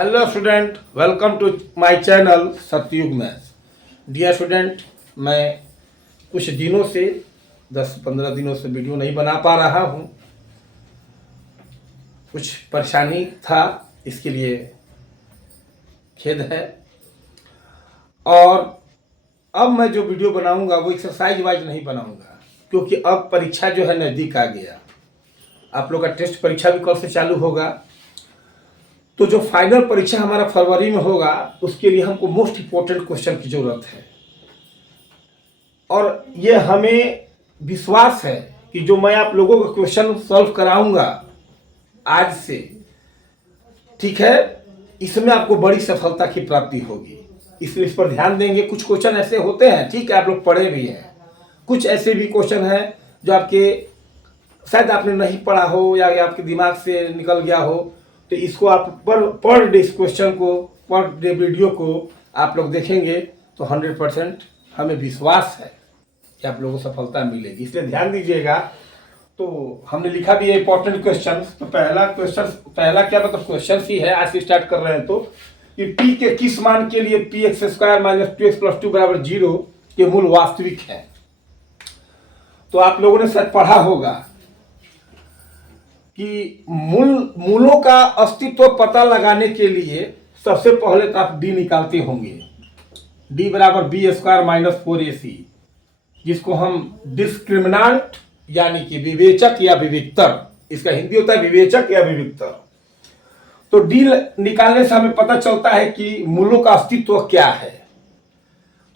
Hello student, welcome to my channel Satyug maths. Dear student, मैं कुछ दिनों से 10-15 दिनों से वीडियो नहीं बना पा रहा हूँ। कुछ परेशानी था, इसके लिए खेद है। और अब मैं जो वीडियो बनाऊंगा वो एक्सरसाइज वाइज नहीं बनाऊंगा, क्योंकि अब परीक्षा जो है नज़दीक आ गया। आप लोग का टेस्ट परीक्षा भी कल से चालू होगा, तो जो फाइनल परीक्षा हमारा फरवरी में होगा उसके लिए हमको मोस्ट इम्पोर्टेंट क्वेश्चन की जरूरत है। और ये हमें विश्वास है कि जो मैं आप लोगों को क्वेश्चन सॉल्व कराऊंगा आज से, ठीक है, इसमें आपको बड़ी सफलता की प्राप्ति होगी। इसलिए इस पर ध्यान देंगे। कुछ क्वेश्चन ऐसे होते हैं, ठीक है, आप लोग पढ़े भी हैं। कुछ ऐसे भी क्वेश्चन हैं जो आपके शायद आपने नहीं पढ़ा हो या आपके दिमाग से निकल गया हो, तो इसको आप पर डे इस क्वेश्चन को, पर डे वीडियो को आप लोग देखेंगे तो 100% हमें विश्वास है कि आप लोगों को सफलता मिलेगी। इसलिए ध्यान दीजिएगा। तो हमने लिखा भी है इंपॉर्टेंट क्वेश्चन। तो पहला क्या मतलब क्वेश्चन ही है, आज से स्टार्ट कर रहे हैं। तो कि p के किस मान के लिए P x square minus 2x plus 2 बराबर 0 के मूल वास्तविक है। तो आप लोगों ने शायद पढ़ा होगा कि मूलों का अस्तित्व पता लगाने के लिए सबसे पहले तो आप डी निकालते होंगे। डी बराबर बी स्क्वायर माइनस 4ac, जिसको हम डिस्क्रिमिनांट यानी कि विवेचक या विविक्तर, इसका हिंदी होता है विवेचक या विविक्तर। तो डी निकालने से हमें पता चलता है कि मूलों का अस्तित्व क्या है।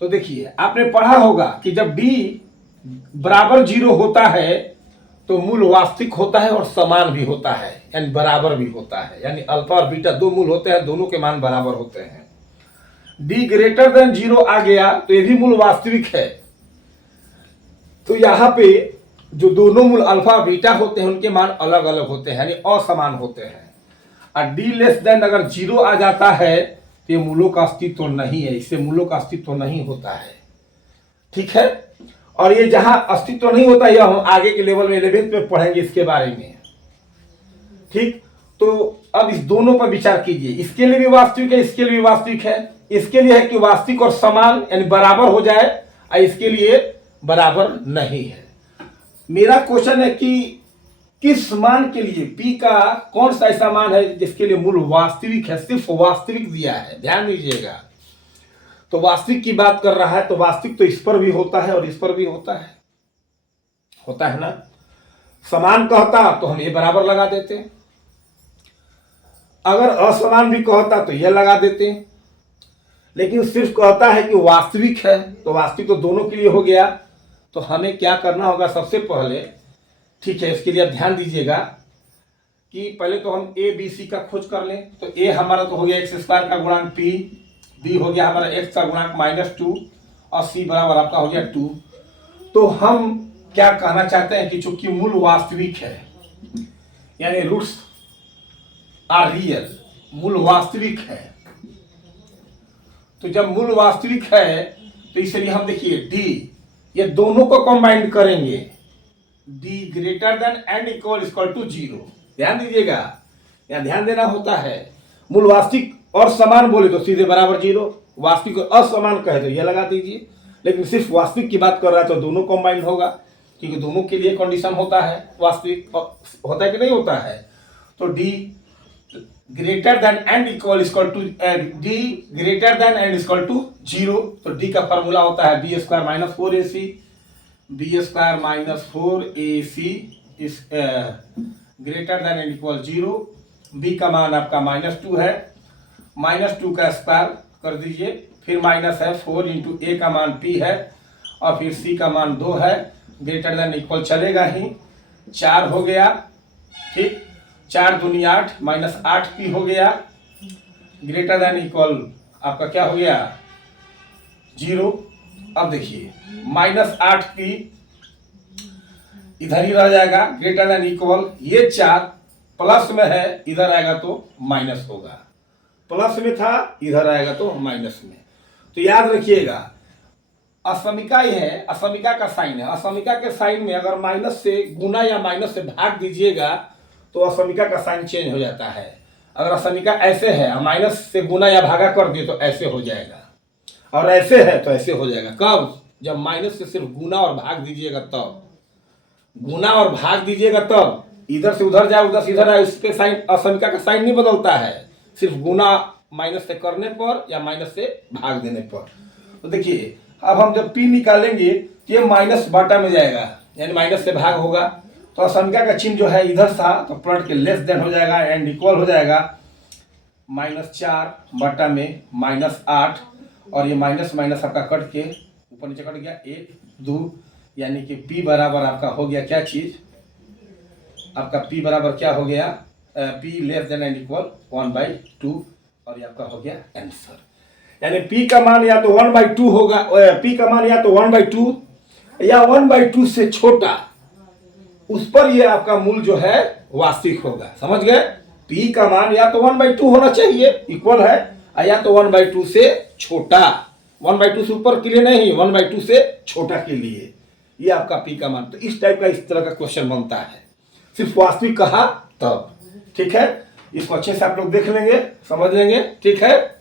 तो देखिए, आपने पढ़ा होगा कि जब डी बराबर 0 होता है तो मूल वास्तविक होता है और समान भी होता है, यानी बराबर भी होता है। यानी अल्फा और बीटा दो मूल होते हैं, दोनों के मान बराबर होते हैं। डी ग्रेटर देन 0 आ गया तो ये भी मूल वास्तविक है। तो यहाँ पे जो दोनों मूल अल्फा बीटा होते हैं उनके मान अलग अलग होते हैं, यानी असमान होते हैं। और डी लेस देन अगर 0 आ जाता है तो ये मूलों का अस्तित्व नहीं है, इससे मूलों का अस्तित्व नहीं होता है। ठीक है। और ये जहां अस्तित्व नहीं होता, यह हम आगे के लेवल में 11th में पढ़ेंगे इसके बारे में। ठीक। तो अब इस दोनों पर विचार कीजिए। इसके लिए भी वास्तविक है, इसके लिए भी वास्तविक है। इसके लिए है कि वास्तविक और समान यानी बराबर हो जाए, और इसके लिए बराबर नहीं है। मेरा क्वेश्चन है कि किस मान के लिए p का कौन सा ऐसा मान है जिसके लिए मूल वास्तविक है, सिर्फ वास्तविक दिया है। ध्यान दीजिएगा। तो वास्तविक की बात कर रहा है, तो वास्तविक तो इस पर भी होता है और इस पर भी होता है ना। समान कहता तो हम ये बराबर लगा देते, अगर असमान भी कहता तो ये लगा देते, लेकिन सिर्फ कहता है कि वास्तविक है, तो वास्तविक तो दोनों के लिए हो गया। तो हमें क्या करना होगा सबसे पहले, ठीक है, इसके लिए आप ध्यान दीजिएगा कि पहले तो हम ए बी सी का खोज कर लें। तो ए हमारा तो हो गया एक्स स्क्वायर का गुणांक पी, बी हो गया हमारा एक्स का गुणांक -2 और सी बराबर आपका हो गया 2। तो हम क्या कहना चाहते हैं कि चूंकि मूल वास्तविक है, यानी रूट्स आर रियल, मूल वास्तविक है। तो जब मूल वास्तविक है तो इसलिए हम देखिए डी, ये दोनों को कंबाइन करेंगे, D greater than and equal to 0। ध्यान दीजिएगा, यहाँ ध्यान देना होता है। मूल वास्तविक और समान बोले तो सीधे बराबर 0, वास्तविक और असमान कहे तो ये लगा दीजिए। लेकिन सिर्फ वास्तविक की बात कर रहा है तो दोनों कंबाइन होगा, क्योंकि दोनों के लिए कंडीशन होता है, वास्तविक होता है कि नहीं होता है। तो D greater than and equal to D greater than and equal to 0। तो डी का फॉर्मूला होता है b square minus 4ac, b square minus 4ac is greater than and equal 0। B का मान आपका -2 है, -2 का स्क्वायर कर दीजिए, फिर माइनस है 4 इंटू ए का मान p है और फिर c का मान 2 है। ग्रेटर देन इक्वल चलेगा ही, 4 हो गया। ठीक, 4 दूनी 8 माइनस 8p हो गया। ग्रेटर देन इक्वल आपका क्या हो गया 0। अब देखिए -8p इधर ही रह जाएगा, ग्रेटर देन इक्वल ये 4 प्लस में है, इधर आएगा तो माइनस होगा, प्लस में था इधर आएगा तो माइनस में। तो याद रखिएगा, असमिका ही है, असमिका का साइन है। असमिका के साइन में अगर माइनस से गुना या माइनस से भाग दीजिएगा तो असमिका का साइन चेंज हो जाता है। अगर असमिका ऐसे है माइनस से गुना या भागा कर दिए तो ऐसे हो जाएगा, और ऐसे है तो ऐसे हो जाएगा। कब? जब माइनस से सिर्फ गुना और भाग दीजिएगा तब, गुना और भाग दीजिएगा तब। इधर से उधर जाए, उधर से इधर आए, इसके साइन असमिका का साइन नहीं बदलता है, सिर्फ गुना माइनस से करने पर या माइनस से भाग देने पर। तो देखिए अब हम जब p निकालेंगे तो ये माइनस बाटा में जाएगा, यानी माइनस से भाग होगा, तो असमिका का चिन्ह जो है इधर था तो पलट के लेस देन हो जाएगा एंड इक्वल हो जाएगा -4 बटा में -8, और ये माइनस माइनस आपका कट के ऊपर नीचे कट गया 1 2, यानी कि p बराबर आपका हो गया क्या चीज, आपका p बराबर क्या हो गया, p less than and equal 1/2, और ये आपका हो गया आंसर। यानी p का मान या तो 1/2 होगा, p का मान या तो 1/2 या 1/2 से छोटा, उस पर ये आपका मूल जो है वास्तविक होगा। समझ गए? p का मान या तो 1/2 होना चाहिए इक्वल है, या तो 1/2 से छोटा, 1/2 से ऊपर के लिए नहीं, 1/2 से छोटा के लिए ये आपका p का मान। तो इस टाइप का इस तरह का क्वेश्चन बनता है, सिर्फ वास्तविक कहा तब। ठीक है, इसको अच्छे से आप लोग देख लेंगे, समझ लेंगे। ठीक है,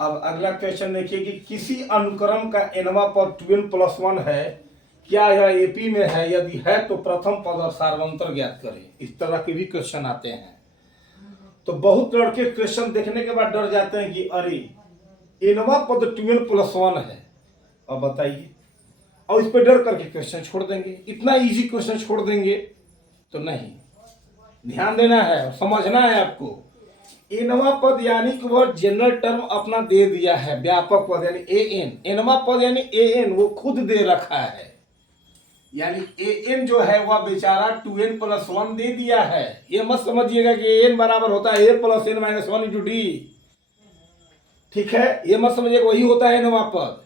अब अगला क्वेश्चन देखिए कि किसी अनुक्रम का nवां पद 2n+1 है, क्या यह एपी में है? यदि है तो प्रथम पद और सार्वंतर ज्ञात करें। इस तरह के भी क्वेश्चन आते हैं। तो बहुत लड़के क्वेश्चन देखने के बाद डर जाते हैं कि अरे nवां पद 2n+1 है, अब बताइए, और इस पर डर करके क्वेश्चन छोड़ देंगे, इतना इजी क्वेश्चन छोड़ देंगे। तो नहीं, ध्यान देना है और समझना है आपको। nवां पद यानी कि वह जनरल टर्म अपना दे दिया है, व्यापक पद यानी an, nवां पद यानी an वो खुद दे रखा है, यानी an जो है वह बेचारा 2n+1 दे दिया है। ये मत समझिएगा कि an बराबर होता है a + n - 1 × d, ठीक है, ये मत समझिएगा वही होता है nवां पद,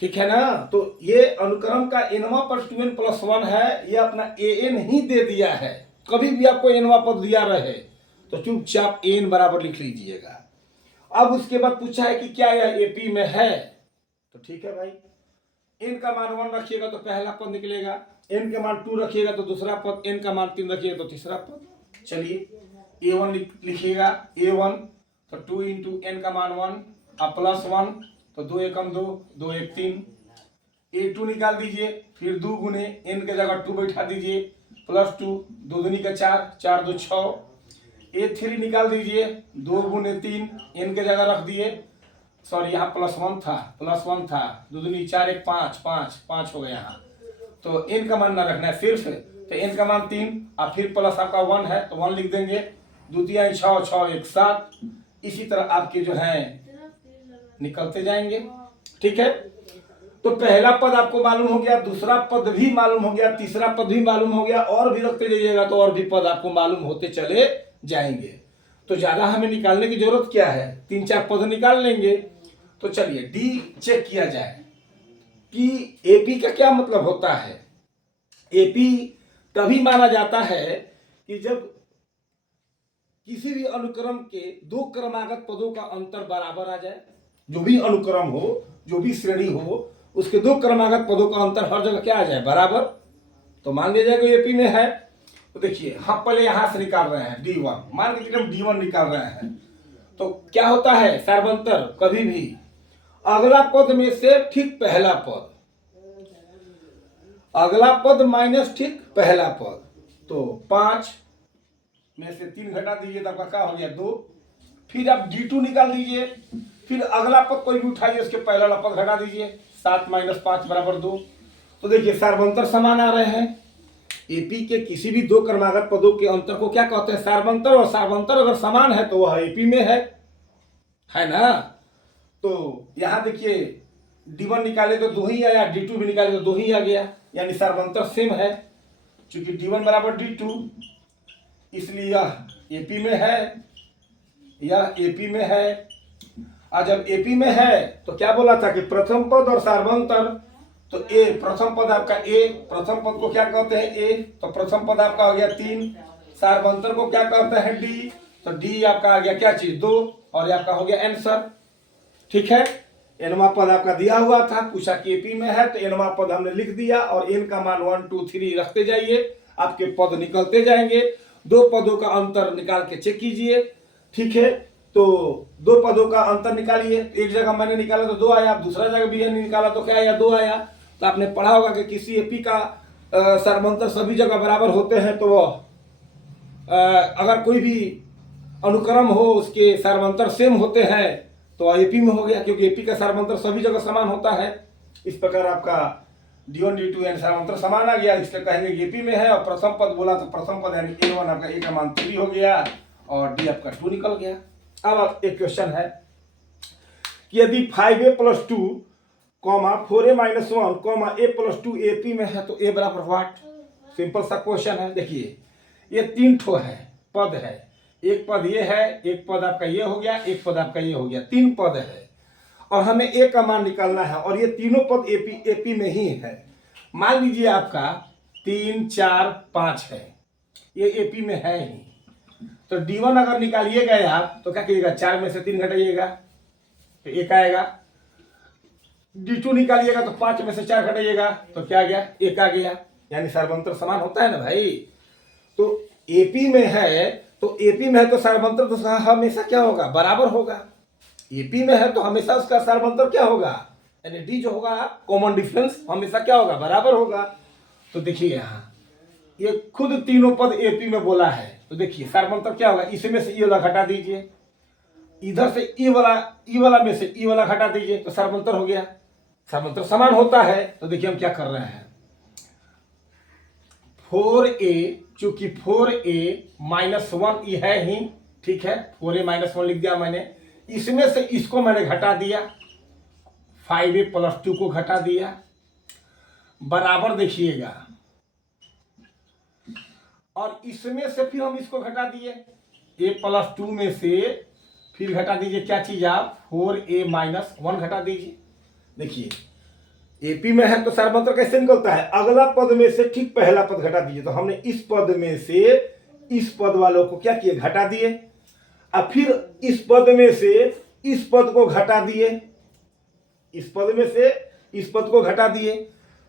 ठीक है ना। तो ये अनुक्रम का nवां पद 2n+1 है, ये अपना an ही दे दिया है। कभी भी आपको nवां पद दिया रहे तो चुपचाप n बराबर लिख लीजिएगा। अब उसके बाद पूछा है कि क्या यह एपी में है, तो ठीक है भाई, n का मान 1 रखिएगा तो पहला पद निकलेगा, n का मान 2 रखिएगा तो दूसरा पद, n का मान 3 रखिएगा तो तीसरा पद। चलिए a1 लिखिएगा, a1 तो 2 × n का मान 1 और +1 तो 2 एकम 2, 2 एक 3, a2 निकाल दीजिए, फिर 2 गुने n के जगह 2 बैठा दीजिए, +2 2 दूनी का 4, 4 2 6, a3 निकाल दीजिए, 2 गुने 3 n के जगह रख दिए, सॉरी यहाँ +1 था, 2 दूनी 4 1 5, 5 हो गया यहाँ, तो n का मान ना रखना है सिर्फ, तो n का मान 3 और फिर प्लस आपका 1 है तो 1 लिख देंगे, 2 3 6 6 1 7, इसी तरह आपके जो है निकलते जाएंगे। ठीक है, तो पहला पद आपको मालूम हो गया, दूसरा पद भी मालूम हो गया, तीसरा पद भी मालूम हो गया, और भी रखते जाइएगा तो और भी पद आपको मालूम होते चले जाएंगे। तो ज्यादा हमें निकालने की जरूरत क्या है, 3 4 पद निकाल लेंगे। तो चलिए डी चेक किया जाए कि एपी का क्या मतलब होता है। एपी तभी माना जाता है कि जब किसी भी अनुक्रम के 2 क्रमागत पदों का अंतर बराबर आ जाए, जो भी अनुक्रम हो, जो भी श्रेणी हो, उसके 2 क्रमागत पदों का अंतर हर जगह क्या आ जाए, बराबर, तो मान लिया जाएगा एपी में है। तो देखिए हम पहले यहां से निकाल रहे हैं d1, मान के हम d1 निकाल रहे हैं, तो क्या होता है सार्वंतर, कभी भी अगला पद में से ठीक पहला पद, अगला पद माइनस ठीक पहला पद, तो 5 में से 3 घटा दीजिए तो आपका क्या हो गया 2, फिर आप d2 निकाल दीजिए, फिर अगला पद कोई भी उठाइए उसके पहला वाला पद घटा दीजिए, 7 - 5 = 2। तो देखिए सार्वंतर समान आ रहे हैं। एपी के किसी भी 2 क्रमागत पदों के अंतर को क्या कहते हैं, सार्वंतर, और सार्वंतर अगर समान है तो वह एपी में है ना। तो यहां देखिए d1 निकाले तो 2 ही आया, d2 भी निकाले तो 2 ही आ गया, यानी सार्वंतर सेम है, क्योंकि d1 = d2, इसलिए यह एपी में है, यह एपी में है। और जब एपी में है तो क्या बोला था कि प्रथम पद और सार्वंतर, तो ए प्रथम पद आपका ए, प्रथम पद को क्या कहते हैं ए, तो प्रथम पद आपका हो गया 3, सार्वंतर को क्या कहते हैं डी, तो डी आपका आ गया क्या चीज 2, और ये आपका हो गया आंसर। ठीक है, एनवा पद आपका दिया हुआ था, पूछा कि एपी में है, तो एनवा पद हमने लिख दिया और एन का मान 1 2 3 रखते जाइए, आपके पद निकलते जाएंगे। दो पदों का अंतर निकाल के चेक कीजिए, ठीक है। तो दो पदों का अंतर निकालिए, एक जगह मैंने निकाला तो 2 आया, दूसरा जगह भी निकाला तो क्या आया, 2 आया। तो आपने पढ़ा होगा कि किसी एपी का सर्वंतर सभी जगह बराबर होते हैं, तो अगर कोई भी अनुक्रम हो उसके सर्वंतर सेम होते हैं तो एपी में हो गया, क्योंकि एपी का सर्वंतर सभी जगह समान होता है। इस प्रकार आपका D1 D2 यानी सर्वंतर समान आ गया, इसलिए कहेंगे कि एपी में है। और प्रथम पद बोला तो प्रथम पद यानी A1 आपका A का मान 3 हो गया और D आपका 2 निकल गया। अब एक क्वेश्चन है कि यदि 5A + 2 4A - 1 A + 2 एपी में है तो A बराबर व्हाट। सिंपल सा क्वेश्चन है। देखिए ये 3 ठो है पद है, एक पद ये है, एक पद आपका ये हो गया, एक पद आपका ये हो गया, 3 पद है और हमें ए का मान निकालना है और ये तीनों पद एपी में ही है। मान लीजिए आपका 3 4 5 है, ये एपी में है ही, तो D1 अगर निकालिए गए आप तो क्या करिएगा, 4 में से 3 घटाइएगा तो 1 आएगा। D2 निकालिएगा तो 5 में से 4 घटाइएगा तो क्या आ गया, 1 आ गया। यानी सर्वंतर समान होता है ना भाई। तो एपी में है तो एपी में है तो सर्वंतर तो हमेशा क्या होगा, बराबर होगा। एपी में है तो हमेशा उसका सर्वंतर क्या होगा, यानी डी जो होगा कॉमन डिफरेंस हमेशा क्या होगा, बराबर होगा। तो देखिए यहाँ ये खुद तीनों पद एपी में बोला है, तो देखिए सर्वंतर क्या होगा, इसमें से ई वाला घटा दीजिए, इधर से ई वाला में से ई वाला घटा दीजिए तो सर्वंतर हो गया। सर्वंतर समान होता है। तो देखिए हम क्या कर रहे हैं, 4A, चूंकि 4A - 1 ये है ही, ठीक है, 4A - 1 लिख दिया मैंने, इसमें से इसको मैंने घटा दिया, 5A + 2 को घटा दिया, बराबर देखिएगा, और इसमें से फिर हम इसको घटा दिए, A + 2 में से फिर घटा दीजिए क्या चीज आप, 4A - 1 घटा दीजिए। देखिए एपी में है तो सर्वंतर कैसे निकलता है, अगला पद में से ठीक पहला पद घटा दीजिए। तो हमने इस पद में से इस पद वालों को क्या किए, घटा दिए, अब फिर इस पद में से इस पद को घटा दिए, इस पद में से इस पद को घटा दिए,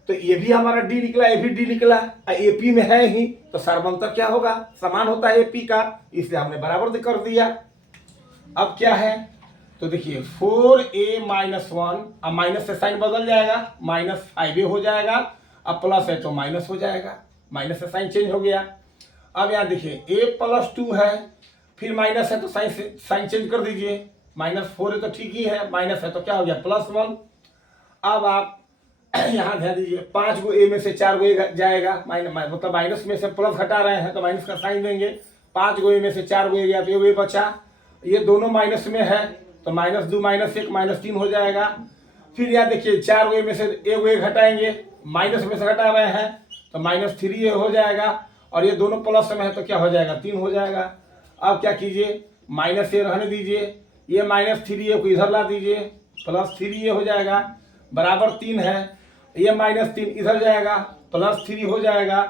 तो ये भी हमारा डी निकला, ये भी डी निकला, एपी में है ही, तो सर्वंतर क्या होगा, समान होता है एपी का, इसलिए हमने बराबर कर दिया। अब क्या है, तो देखिए 4A - 1, अब माइनस से साइन बदल जाएगा, -5A हो जाएगा, अब प्लस है तो माइनस हो जाएगा, माइनस से साइन चेंज हो गया। अब यहाँ देखिए A + 2 है, फिर माइनस है तो साइन चेंज कर दीजिए, -4 है तो ठीक ही है, माइनस है तो क्या हो गया, +1। अब आप यहाँ ध्यान दीजिए, 5 गो A में से 4 गो A जाएगा, मतलब माइनस में से प्लस हटा रहे हैं तो माइनस का साइन देंगे, 5 गो A में से 4 गो A गया तो ये बचा, ये दोनों माइनस में है तो -2 - 1 -3 हो जाएगा। फिर यहाँ देखिए 4 गो में से एक गो घटाएंगे, माइनस में से घटा रहे हैं तो -3 हो जाएगा, और ये दोनों प्लस में है तो क्या हो जाएगा, 3 हो जाएगा। अब क्या कीजिए, -a रहने दीजिए, ये -3a को इधर ला दीजिए, +3a हो जाएगा, बराबर 3 है, ये -3 इधर जाएगा, +3 हो जाएगा।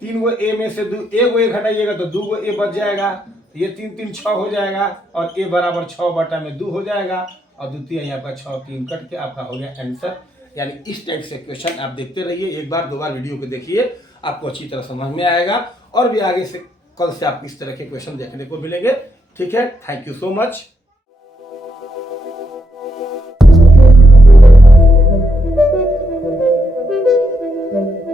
3 गो A में से एक गो A घटाइएगा तो 2 गो A बच जाएगा, ये 3 3 6 हो जाएगा, और A बराबर 6/2 हो जाएगा, और द्वितीय यहाँ पर 6 3 कट के आपका हो गया आंसर। यानी इस टाइप से क्वेश्चन आप देखते रहिए, एक बार 2 बार वीडियो को देखिए, आपको अच्छी तरह समझ में आएगा, और भी आगे से कल से आप इस तरह के क्वेश्चन देखने को मिलेंगे। ठीक है, thank you so much. Thank you.